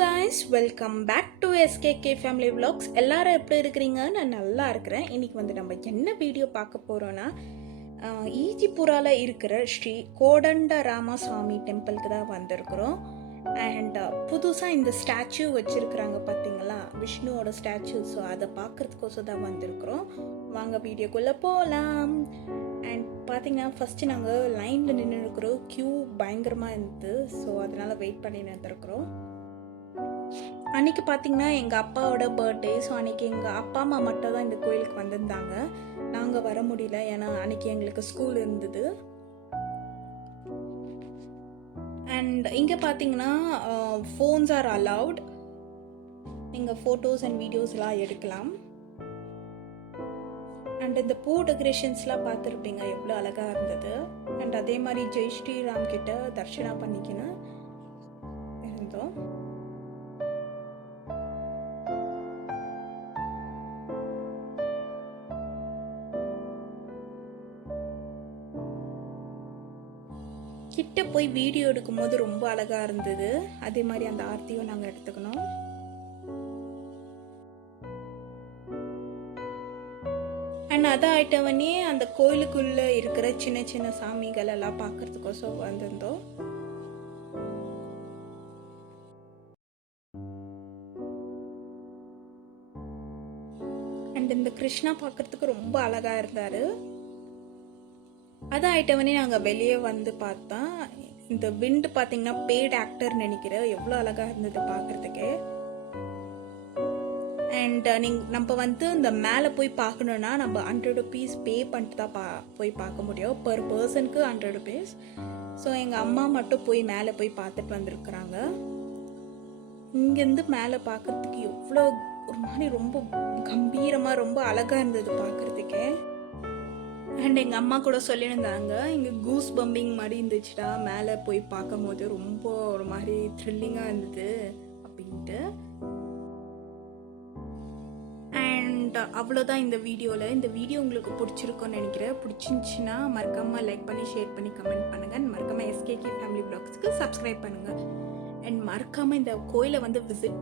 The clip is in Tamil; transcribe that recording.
guys, welcome back to SKK Family Vlogs. எல்லாரும் எப்படி இருக்கிறீங்க? நான் நல்லா இருக்கிறேன். இன்னைக்கு வந்து நம்ம என்ன வீடியோ பார்க்க போறோம்னா ஈஜிபுரால இருக்கிற ஸ்ரீ கோடண்ட ராமசாமி டெம்பிளுக்கு தான் வந்திருக்கிறோம். அண்ட் புதுசாக இந்த ஸ்டாச்சு வச்சிருக்கிறாங்க பார்த்தீங்களா, விஷ்ணுவோட ஸ்டாச்சு. ஸோ அதை பார்க்கறதுக்கோசம் தான் வந்திருக்கிறோம். வாங்க வீடியோக்குள்ளே போகலாம். அண்ட் பார்த்தீங்கன்னா ஃபஸ்ட்டு நாங்கள் லைனில் நின்று இருக்கிறோம். க்யூ பயங்கரமாக இருந்தது. ஸோ அதனால் வெயிட் பண்ணி நின்றுருக்குறோம். அன்றைக்கி பார்த்திங்கன்னா எங்கள் அப்பாவோட பர்த்டே. ஸோ அன்றைக்கி எங்கள் அப்பா அம்மா மட்டும் தான் இந்த கோயிலுக்கு வந்திருந்தாங்க. நாங்கள் வர முடியல, ஏன்னா அன்றைக்கி எங்களுக்கு ஸ்கூல் இருந்தது. அண்ட் இங்கே பார்த்தீங்கன்னா ஃபோன்ஸ் ஆர் அலவுட். நீங்கள் ஃபோட்டோஸ் அண்ட் வீடியோஸ்லாம் எடுக்கலாம். அண்ட் இந்த பூ டெக்கரேஷன்ஸ்லாம் பார்த்துருப்பீங்க, எவ்வளோ அழகாக இருந்தது. அண்ட் அதே மாதிரி ஜெய் ஸ்ரீராம் கிட்ட தர்ஷனா பண்ணிக்கணும் இருந்தோம். கிட்ட போய் வீடியோ எடுக்கும் போது ரொம்ப அழகாக இருந்தது. அதே மாதிரி அந்த ஆர்த்தியும் நாங்கள் எடுத்துக்கணும். அண்ட் அதை ஆயிட்டவனே அந்த கோயிலுக்குள்ளே இருக்கிற சின்ன சின்ன சாமிகள் எல்லாம் பார்க்கறதுக்கோசம் வந்திருந்தோம். அண்ட் இந்த கிருஷ்ணா பார்க்கறதுக்கு ரொம்ப அழகாக இருந்தார். அதை ஆயிட்டவனே நாங்கள் வெளியே வந்து பார்த்தா இந்த விண்டு பார்த்தீங்கன்னா பெய்ட் ஆக்டர் நினைக்கிறேன், எவ்வளோ அழகாக இருந்தது பார்க்குறதுக்கு. அண்ட் நம்ம வந்து இந்த மேலே போய் பார்க்கணுன்னா நம்ம 100 rupees பே பண்ணிட்டு தான் போய் பார்க்க முடியும். பர் பர்சனுக்கு 100 rupees. ஸோ எங்கள் அம்மா மட்டும் போய் மேலே போய் பார்த்துட்டு வந்திருக்குறாங்க. இங்கேருந்து மேலே பார்க்கறதுக்கு எவ்வளோ ஒரு மாதிரி ரொம்ப கம்பீரமாக ரொம்ப அழகாக இருந்தது பார்க்குறதுக்கே. அண்ட் எங்கள் அம்மா கூட சொல்லியிருந்தாங்க, இங்கே கூஸ் பம்பிங் மாதிரி இருந்துச்சுடா மேலே போய் பார்க்கும் போது, ரொம்ப ஒரு மாதிரி த்ரில்லிங்காக இருந்தது அப்படின்ட்டு. அண்ட் அவ்வளோதான் இந்த வீடியோவில். இந்த வீடியோ உங்களுக்கு பிடிச்சிருக்குன்னு நினைக்கிறேன். பிடிச்சிருந்துச்சின்னா மறக்காமல் லைக் பண்ணி, ஷேர் பண்ணி, கமெண்ட் பண்ணுங்கள். மறக்காமல் SKK ஃபேமிலி வ்ளாக்ஸ்க்கு சப்ஸ்கிரைப் பண்ணுங்கள். அண்ட் மறக்காமல் இந்த கோயிலை வந்து விசிட்